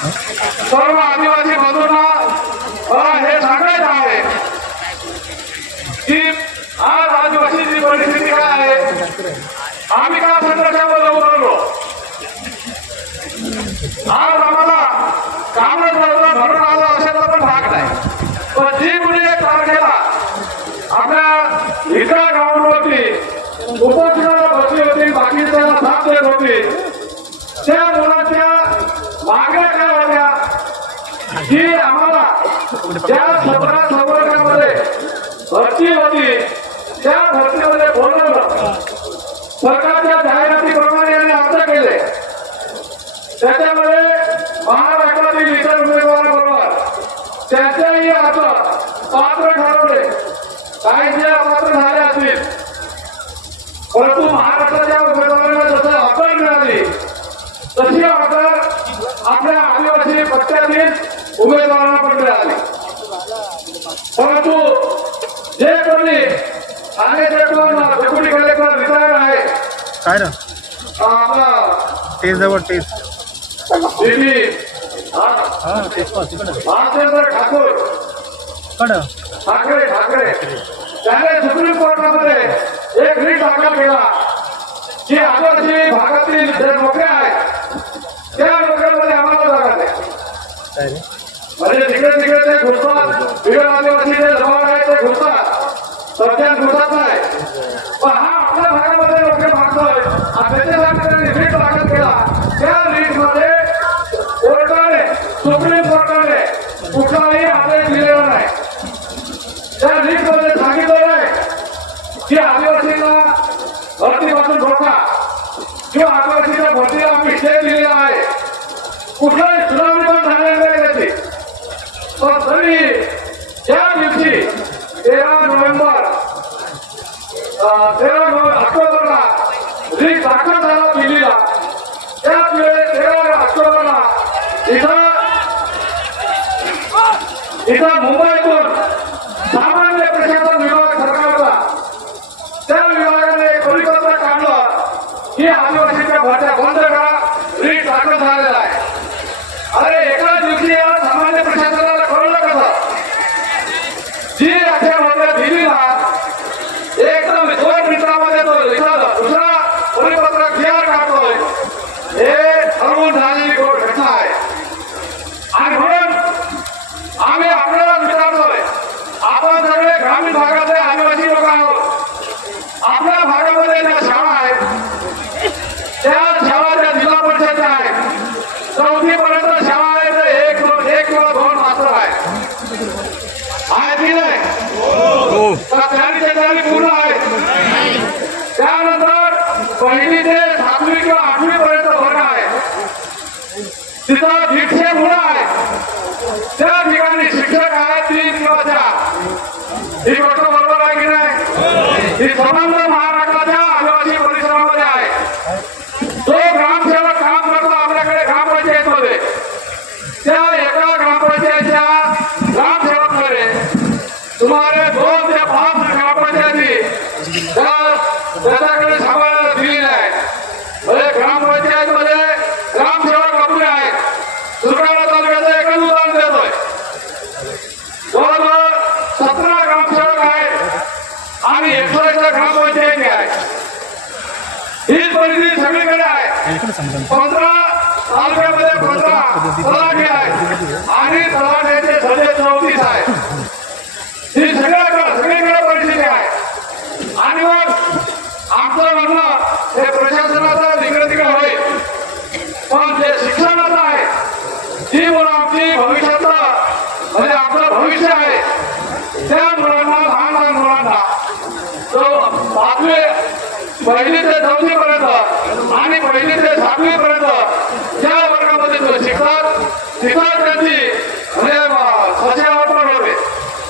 सर्व आदिवासी बंधू मला हे सांगायचं आहे की आज आदिवासीची परिस्थिती काय आहे आम्ही का संघर्षामध्ये उतरलो आज आम्हाला कामराज बाजूला भरून आलं अशातला पण भाग नाही पण जी मुली एक तारखेला आपल्या इतर गावांवरती उपोषणाला बसली होती बाकीच्या साथ देत होती त्या मुलाच्या मागण्या काय होत्या की त्या ज्या सतरा संवर्गामध्ये भरती होती त्या भरतीमध्ये बोलवलं सरकारच्या जाहिरातीप्रमाणे यांनी अर्ज केले त्याच्यामध्ये महाराष्ट्रातील इतर उमेदवाराबरोबर त्यांच्याही अर्ज पात्र ठरवले काही जे अपात्र झाले असतील परंतु महाराष्ट्राच्या उमेदवारांना जसं अक्कल मिळाली तशी अक्कल आपल्या आदिवासी पट्ट्यातील उमेदवारांना पण मिळाली परंतु जे कोणी आणि जे कोण डेप्युटी कलेक्टर रिटायर आहे काय ना आपला जवळ तेच. दिल्ली. हा तेच तिकडं भालचंद्र ठाकूर. कडं ठाकरे ठाकरे. त्याने सुप्रीम कोर्टामध्ये एक रीट दाखल केला. की आदिवासी भागातील जे आहेत त्या नोकऱ्यामध्ये आम्हाला जागा द्या काय रे? म्हणजे तिकडे तिकडे ते घुसतात. बिगर आदिवासी जे जवान आहेत ते घुसतात. सध्या घुसत नाही. पण हा आपल्या भागामध्ये नोकरी मागतोय आणि त्याच्यासाठी त्यांनी रीट दाखल केला त्या रीटमध्ये कोर्टाने सुप्रीम कोर्टाने कुठलाही आदेश दिलेला नाही. त्या रीटमध्ये सांगितलेलं आहे की आदिवासींना भरतीपासून रोखा किंवा आदिवासीच्या भरतीला आम्ही स्टे दिलेला आहे. कुठलाही सुनावणी पण झालेली नाही त्याची. पण तरी त्या दिवशी तेरा नोव्हेंबर अं, तेरा नोव्हेंबर ऑक्टोबरला रीट दाखल झाला दिल्लीला त्याच वेळेस तेरा ऑक्टोबरला इथं इथं मुंबईतून सामान्य प्रशासन विभाग सरकारचा त्या विभागाने एक परिपत्रक काढलं की आदिवासीच्या भरत्या बंद करा रीट दाखल झालेला आहे अरे एका दिवशी या सामान्य प्रशासनाला कळलं कसं जी अशा भरत्या दिल्लीला एकदम दोन मिनिटामध्ये तो लिहिला दुसरा परिपत्रक तयार काढतोय हे ठरवून झालेली गोष्ट घटना आहे आणि म्हणून आम्ही आपल्याला विचारतोय आपण सगळे ग्रामीण भागातले आदिवासी लोक आहोत आपल्या भागामध्ये ज्या शाळा आहेत त्या शाळा ज्या जिल्हा परिषदच्या आहेत चौथी पर्यंत शाळा आहे तर एक दोन एक किंवा दोन मास्तर आहेत आहे की नाही हो का त्याने त्याच्याने पूर्ण आहे त्यानंतर पहिली ते सातवी किंवा आठवी पर्यंत वर्ग आहे तिथं दीडशे मुलं आहेत त्या ठिकाणी शिक्षक आहेत तीन किंवा चार ही गोष्ट बरोबर आहे की नाही ही संबंध महाराष्ट्राच्या आदिवासी परिसरामध्ये आहे जो ग्रामसेवक काम करतो आपल्याकडे ग्रामपंचायतमध्ये त्या एका ग्रामपंचायतच्या ग्रामसेवककडे सुमारे दोन ते पाच ग्रामपंचायती त्या त्याच्याकडे सांभाळायला दिलेल्या आहेत म्हणजे ग्रामपंचायतमध्ये ग्रामसेवक आपले आहेत सुरगाणा तालुक्याचं एकच उदाहरण देतोय जवळजवळ सतरा ग्रामसेवक आहेत आणि एकसष्ट ग्रामपंचायती आहेत ही परिस्थिती सगळीकडे आहे. पंधरा तालुक्यामध्ये पंधरा तलाठी आहे आणि तलाठ्याचे सध्या चौतीस आहे ही सगळ्याकडे सगळीकडे परिस्थिती आहे. आणि मग आमचं म्हणणं हे प्रशासनाचं तिकडे तिकडे होईल. पण जे शिक्षणाचं आहे ती मुलं आमची भविष्याचं म्हणजे आपलं भविष्य आहे. त्या मुलांना लहान लहान मुलांना तो पाचवी पहिली ते चौथी पर्यंत आणि पहिली ते सातवी पर्यंत ज्या वर्गामध्ये तो शिकतात. तिथं त्यांची म्हणजे होते.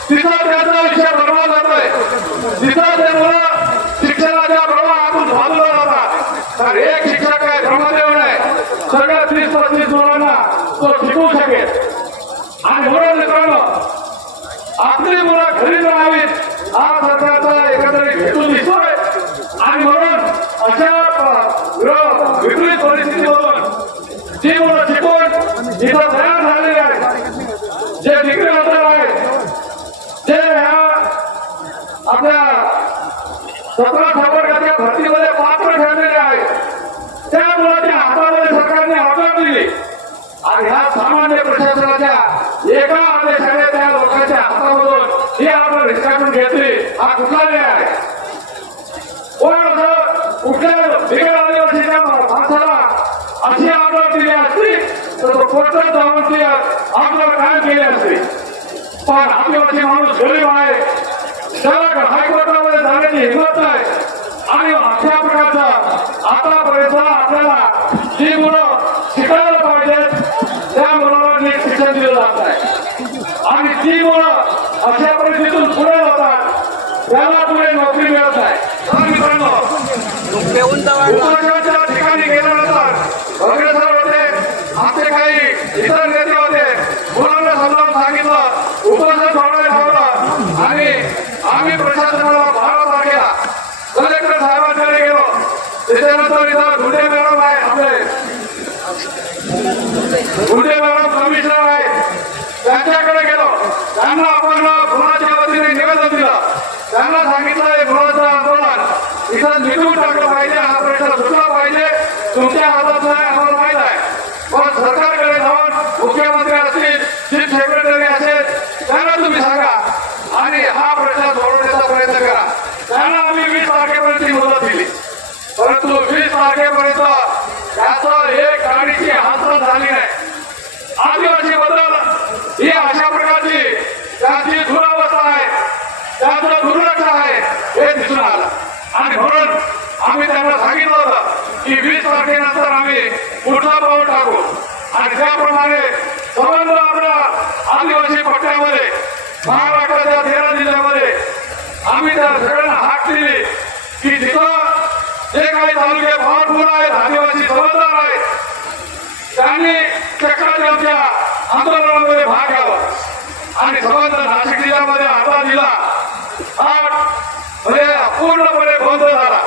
तिथं त्यांचा विषय बनवला जातोय. तिथं ते शिक्षणाच्या प्रवाह आपण बाजूला जातात तर एक शिक्षक आहे धर्मदेव नाही. सगळ्या तीस पस्तीस मुलांना तो शिकवू शकेल. आणि म्हणून मित्रांनो आपली मुलं घरी राहावीत आज सरकारचा एकंदरीत हेतू दिसतोय आणि म्हणून अशा प- विरो- विपरीत परिस्थितीमधून जी मुलं शिकून इथं तयार झालेले आहेत जे डिग्री होल्डर आहेत जे ह्या आपल्या सतरा संवर्गाच्या भरतीमध्ये पात्र ठरलेले आहेत त्या मुलाच्या हातामध्ये सरकारने ऑर्डर दिली आणि ह्या सामान्य प्रशासनाच्या एका आदेशाने त्या लोकांच्या हातामधून ही आपण रिस्काटून घेतली. हा कुठला न्याय आहे? कोण असं कुठल्या बिगर आदिवासीच्या माणसाला अशी ऑर्डर दिली असती? तर तो कोर्टात जाऊन ती ऑर्डर काय केली असती? पण आदिवासी माणूस गरीब आहे. त्याला हायकोर्टामध्ये जाण्याची हिंमत आहे आणि अशा प्रकारचा आतापर्यंत आपल्याला ही मुलं शिकायला जी मुलं अशा परिस्थितीतून पुढे जातात त्याला पुढे नोकरी मिळत नाही. तर मित्रांनो उपोषणाच्या ठिकाणी गेल्यानंतर अग्रेसर होते आमचे काही इतर नेते होते मुलांना समजावून सांगितलं उपोषण सोडायला लावलं आणि आम्ही प्रशासनाला भारत केला कलेक्टर साहेबांकडे गेलो. त्याच्यानंतर इथं गुंडे मॅडम आहे आपले. गुंडे मॅडम कमिशनर आहे. त्यांच्याकडे गेलो त्यांना आपण गुणाच्या वतीने निवेदन दिलं त्यांना सांगितलं हे गुणाचं आंदोलन इथं निघून टाकलं पाहिजे हा प्रश्न सुटला पाहिजे. तुमच्या हातात नाही आम्हाला माहीत आहे. पण सरकारकडे जाऊन मुख्यमंत्री असतील चीफ सेक्रेटरी असेल त्यांना तुम्ही सांगा. आणि हा प्रश्न सोडवण्याचा प्रयत्न करा. त्यांना आम्ही वीस तारखेपर्यंत ही मुदत दिली. परंतु वीस तारखेपर्यंत त्याचं एक गाडीची हालचाल झाली नाही. आदिवासी बद्दल ही अशा प्रकारची त्याची दुरावस्था आहे. त्याचं दुर्लक्ष आहे. हे दिसून आलं. आणि म्हणून आम्ही त्यांना सांगितलं होतं की वीस तारखेनंतर आम्ही पुढचा पाऊल टाकू. आणि त्याप्रमाणे संबंध आपल्या आदिवासी पट्ट्यामध्ये महाराष्ट्राच्या तेरा जिल्ह्यामध्ये आम्ही त्या सगळ्यांना हाक दिली की तिथं जे काही तालुके पॉवरफुल आहेत आदिवासी समजदार आहेत त्यांनी चक्राच्या आंदोलनामध्ये भाग घ्यावा. आणि संबंध नाशिक जिल्ह्यामध्ये हाता दिला. हा म्हणजे पूर्णपणे बंद झाला.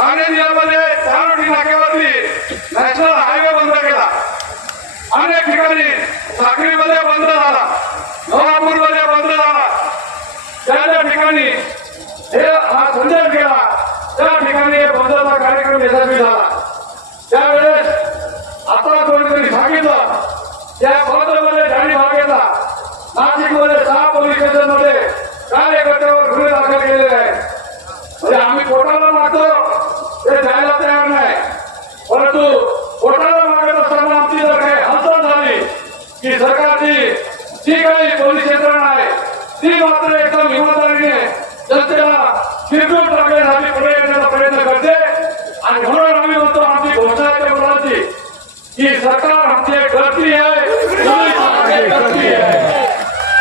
आणि यामध्ये चारोटी नाक्यावरती नॅशनल हायवे बंद केला. अनेक ठिकाणी साखरीमध्ये बंद झाला. नवापूरमध्ये बंद झाला. त्या ज्या ठिकाणी हे हा संदेश केला. त्या ठिकाणी बंदचा कार्यक्रम यशस्वी झाला त्यावेळेस आता कोणीतरी सांगितलं त्या बंदमध्ये ज्यांनी भाग घेतला नाशिकमध्ये सहा पोलीस स्टेशनमध्ये कार्यकर्त्यावर गुन्हे दाखल केलेले आहेत म्हणजे आम्ही कोर्टाला मागतो ते द्यायला तयार नाही परंतु कोर्टाला मागत असताना आमची जर काही हालचाल झाली की सरकारची जी काही पोलीस यंत्रणा आहे ती मात्र एकदम इमानदारीने जनतेला शिरकून टाकण्यासाठी पुढे येण्याचा प्रयत्न करते आणि म्हणून आम्ही म्हणतो आमची घोषणा आहे त्या मुलांची की सरकार आमची एक गलती आहे पोलीस आमची एक गलती आहे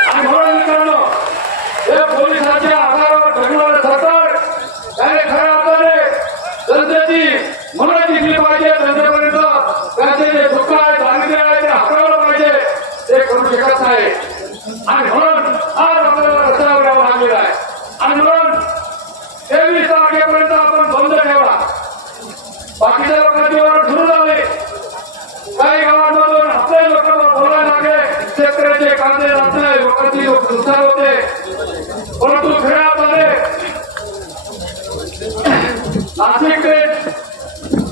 आणि म्हणून मित्रांनो हे पोलिसांच्या आधारावर ठरणारं सरकार त्याने खऱ्या अर्थाने जनतेची मनं जिंकली पाहिजे जनतेपर्यंत त्यांचे जे दुःख आहे दारिद्र्य आहे ते हाताळलं पाहिजे ते करू शकत नाही आणि म्हणून आज आपल्याला रस्त्यावर यावं लागलेलं आहे आणि म्हणून तेवीस तारखेपर्यंत आपण बंद ठेवा बाकीच्या लोकांची ओरड सुरू झाली काही गावांमधून आपले लोक बोलायला लागले शेतकऱ्याचे कांदे लागले लोकांची नुकसान होते परंतु खऱ्या अर्थाने नाशिक ते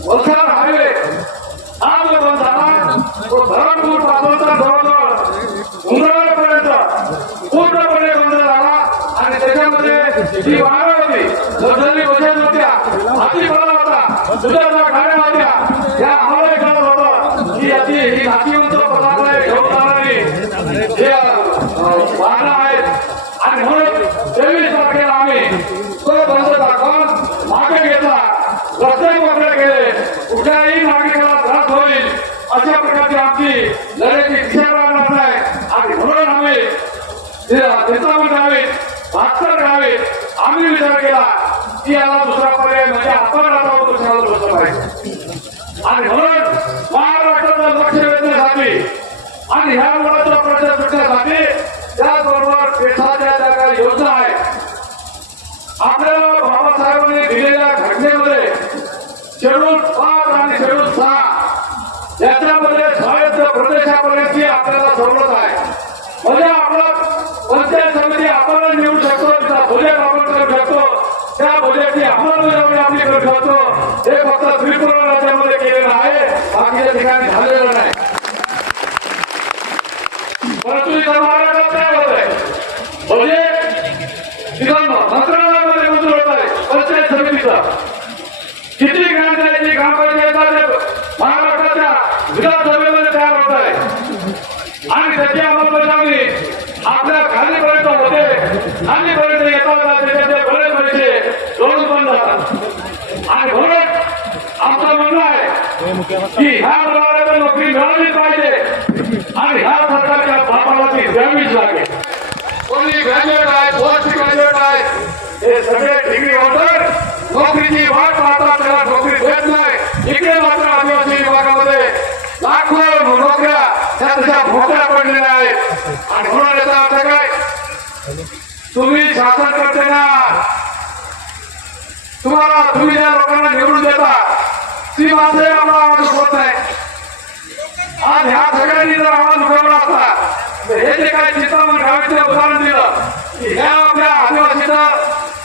वलसाड हायवे हा जो बंद झाला तो धरणपूर पासूनचा जवळजवळ उमराळपर्यंत पूर्णपणे बंद झाला आणि त्याच्यामध्ये जी वाहनं होती लढलेली बसेस होत्या हाती फळा होता दुधाच्या केला की याला दुसरा पर्याय म्हणजे आपण राहतो दुसऱ्यावर बसलं पाहिजे. आणि म्हणून ठिकाणी झालेलं नाही. परंतु इथं महाराष्ट्रात काय होत आहे म्हणजे तिथं मंत्रालयामध्ये मंजूर होत आहे पंचायत समितीचा. किती ग्रामपंचायती ग्रामपंचायत महाराष्ट्राच्या विधानसभेमध्ये तयार होत आहे. आणि त्याची अंमलबजावणी आपल्या खालीपर्यंत होते. खालीपर्यंत येतात त्याचे बरेच पैसे दोन पण जातात. आणि म्हणून आमचं म्हणणं आहे की ह्या मुलाला नोकरी मिळाली पाहिजे. आणि ह्या सरकारच्या बाबाला ती द्यावीच लागेल. कोणी ग्रॅज्युएट आहे पोस्ट ग्रॅज्युएट आहे हे सगळे डिग्री होतात. नोकरीची वाट पाहतात त्याला नोकरी सगळ्यांनी जर आवाज उठवला असता हे जे काही चिंतामण गावीचं उदाहरण दिलं की ह्या आपल्या आदिवासीचं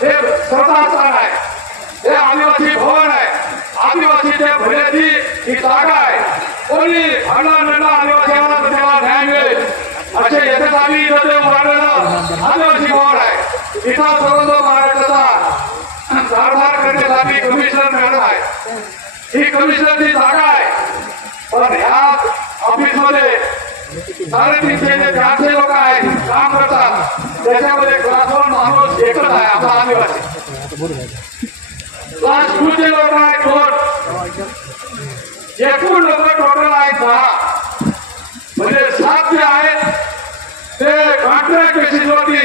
हे श्रद्धास्थान आहे. हे आदिवासी भवन आहे. आदिवासीच्या भल्याची ही जागा आहे. कोणी अण्णा नंडा आदिवासीला त्याला न्याय मिळेल. असे यशस्वी इथं जे उभारलेलं आदिवासी भवन आहे. इथं सर्वत्र महाराष्ट्राचा कारभार करण्यासाठी कमिशनर मॅडम आहे. ही कमिशनरची जागा आहे. पण ह्या ऑफिसमध्ये साडेतीनशे ते चारशे लोक आहेत काम करतात त्याच्यामध्ये क्लासवर माणूस एकच आहे आपला आदिवासी क्लास टू चे लोक आहेत दोन एकूण लोक टोटल आहेत दहा. म्हणजे सात जे आहेत ते कॉन्ट्रॅक्ट बेसिसवरती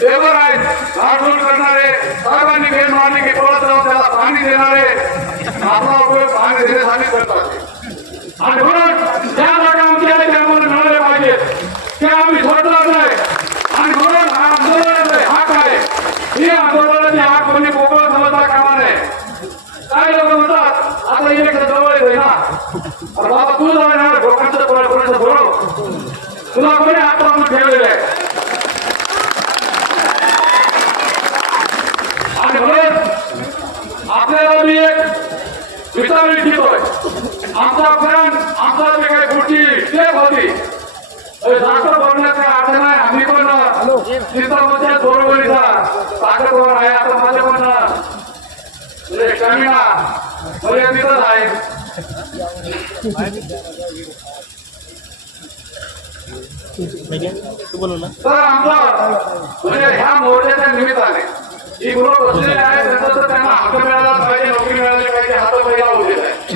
लेबर आहेत. झाडझूड करणारे साहेबांनी बेस मारली की पळत जाऊन त्याला पाणी देणारे आपला उपयोग पाणी देण्यासाठी करतात. आणि म्हणून त्या जागा आमच्या आहेत त्या आम्हाला मिळाले पाहिजेत ते आम्ही सोडणार नाही आणि म्हणून हा आंदोलनाचा हाक आहे ही आंदोलनाची हाक म्हणजे मोकळं समजता कामा नये काय लोक म्हणतात आता इलेक्शन जवळ येते ना अरे बाबा तू जाणार लोकांचं कोणाचं बोलव तुला कोणी हात लावून ठेवलेलं आहे आणि म्हणून आपल्याला मी एक विचार इच्छितोय आमचा प्लॅन आमचा जे काही पुढची स्टेप होती साखर भरण्याचा अर्थ नाही आम्ही पण चिंतामध्ये बरोबरीचा साखर भरण आहे आता माझ्या पण म्हणजे कमीना मर्यादितच आहे तू बोलू ना तर आमचा म्हणजे ह्या मोर्चाच्या निमित्ताने जी मुलं बसलेली आहेत त्यांचं तर त्यांना हक्क मिळाला पाहिजे नोकरी मिळाली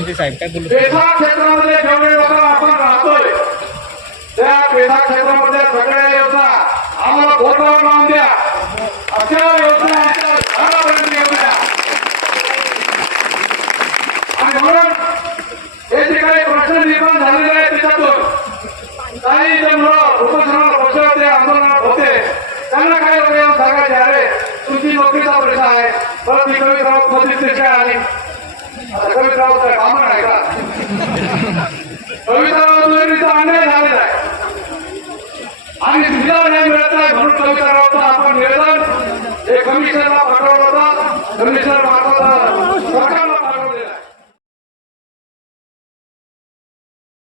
शिंदे साहेब काय क्षेत्रामध्ये ठेवलेला आपण राहतोय. त्या पेठा क्षेत्रामध्ये सगळ्या योजना आम्हाला बोटावर लावून द्या. अशा योजना काही प्रश्न निर्माण होते त्यांना काय आहे परत इकडे कवितारावचा कामा नाही का कविताराव चौधरीचा अन्याय झालेला आहे आणि तिला न्याय मिळत नाही म्हणून कवितारावचा आपण निवेदन हे कमिशनला पाठवलं होता. कमिशनर मागवला